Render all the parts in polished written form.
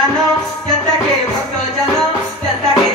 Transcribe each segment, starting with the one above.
जानो जनता के भक्त जानो जनता के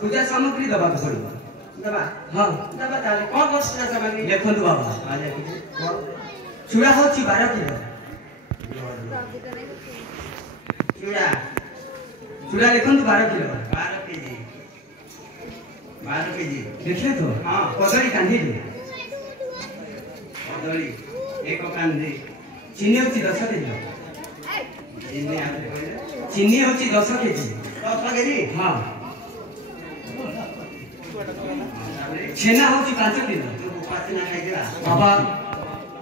पूजा सामग्री दबा पड़ो देखो बाबा चूड़ा हो 12 किलो चूड़ा देखो 12 किलो 12 केजी देखले तो हाँ कदली कांदी कदली एक कांदी चीनी होची 10 केजी चीनी होची 10 केजी हाँ छेना होची 5 किलो बाबा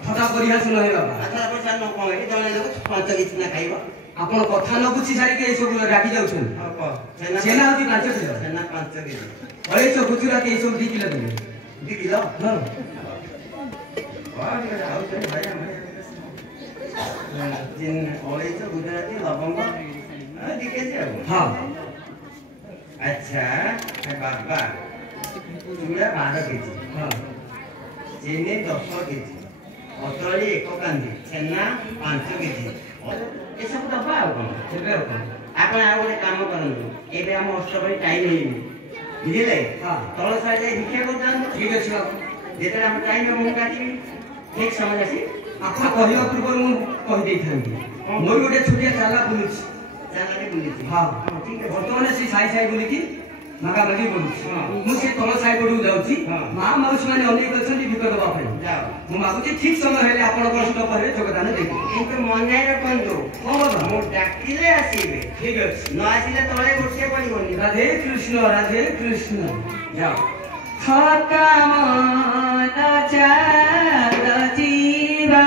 थोड़ा परिहास न हे बाबा अच्छा पैसा न कोइ जने लोग 5 केजी ना खाइबो ଆପଣ କଥା ନ ବୁଝି ସାରିକି ଏ ସବୁ ରାଗି ଯାଉଛନ୍ତି। ଛେନା ହଉଛି 5 କିଲୋ। ଛେନା 5 କିଲୋ। ଅଳେଇଚ ଗୁଜୁରାତି ଏ ସବୁ 2 କିଲୋ ଦେବେ। 2 କିଲୋ? ହଁ। ଅଳେଇଚ ଗୁଜୁରାତି ଲବଙ୍ଗ 2 କେଜି ଆଉ। ହଁ। अच्छा बाबा चूड़ा 12 केजी। हाँ। चीनी 10 केजी। कदली 1 कांदी। छेना 5 केजी। ये सब दबा आ कौन आपण आ गोटे काम करंतु एबे हम अष्टपरी टाइम हेइनी बुझिले। हां तळ साइड जाई भिक्षा कर जान। ठीक अछि बाबू जेते हम टाइम मु काटी ठीक समय आसी आपण कहियो पूर्व मु कहि देई थांती मोर गोटे छुटिया चाला बुलुछि चालाने बुलिछि। हां ठीक है वर्तमान से साई साई बुलिकी मागा मागी बुलुछि। हां मु से तळ साई पडू जाउछि। मा माउस माने अनेक अछंती विकट दबा पई जाओ मु मागुछि ठीक समय हेले आपण कष्ट परे योगदान देबी। किंतु मने रखंतु हां बाबा मु डाकिले आसीबे। ठीक अछि न आसीले तळे गोटे पडिबोनी। राधे कृष्ण जाओ। खाता मन चाल जीवा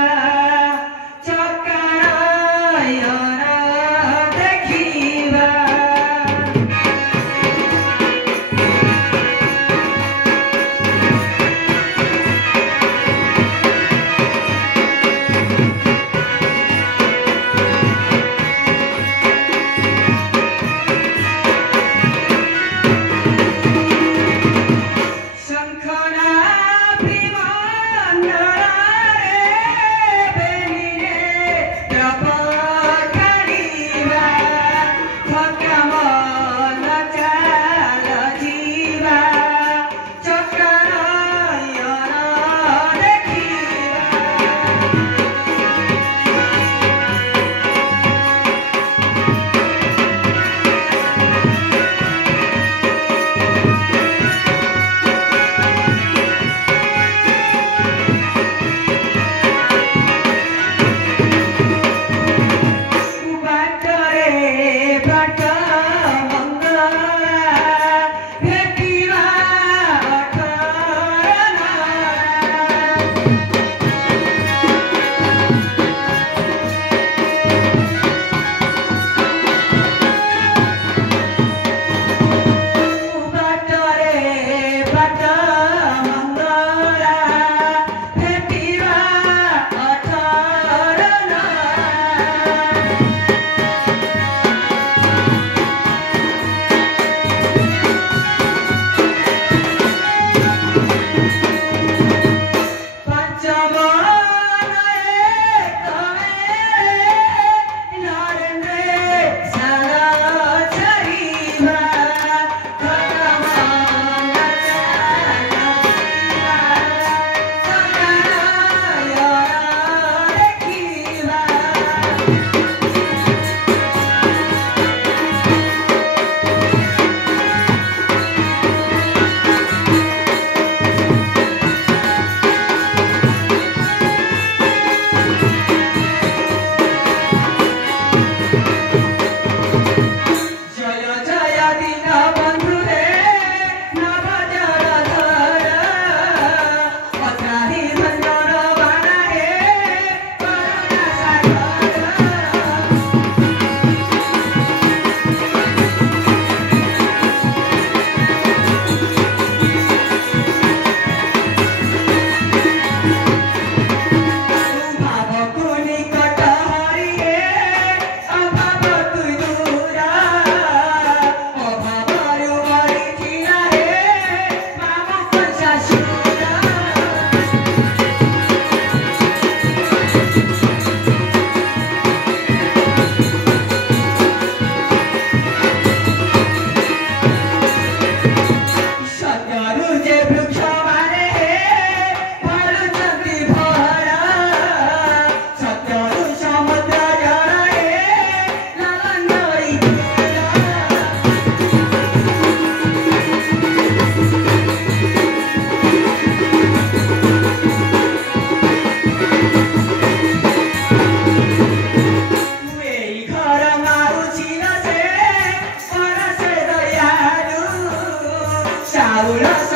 Ahora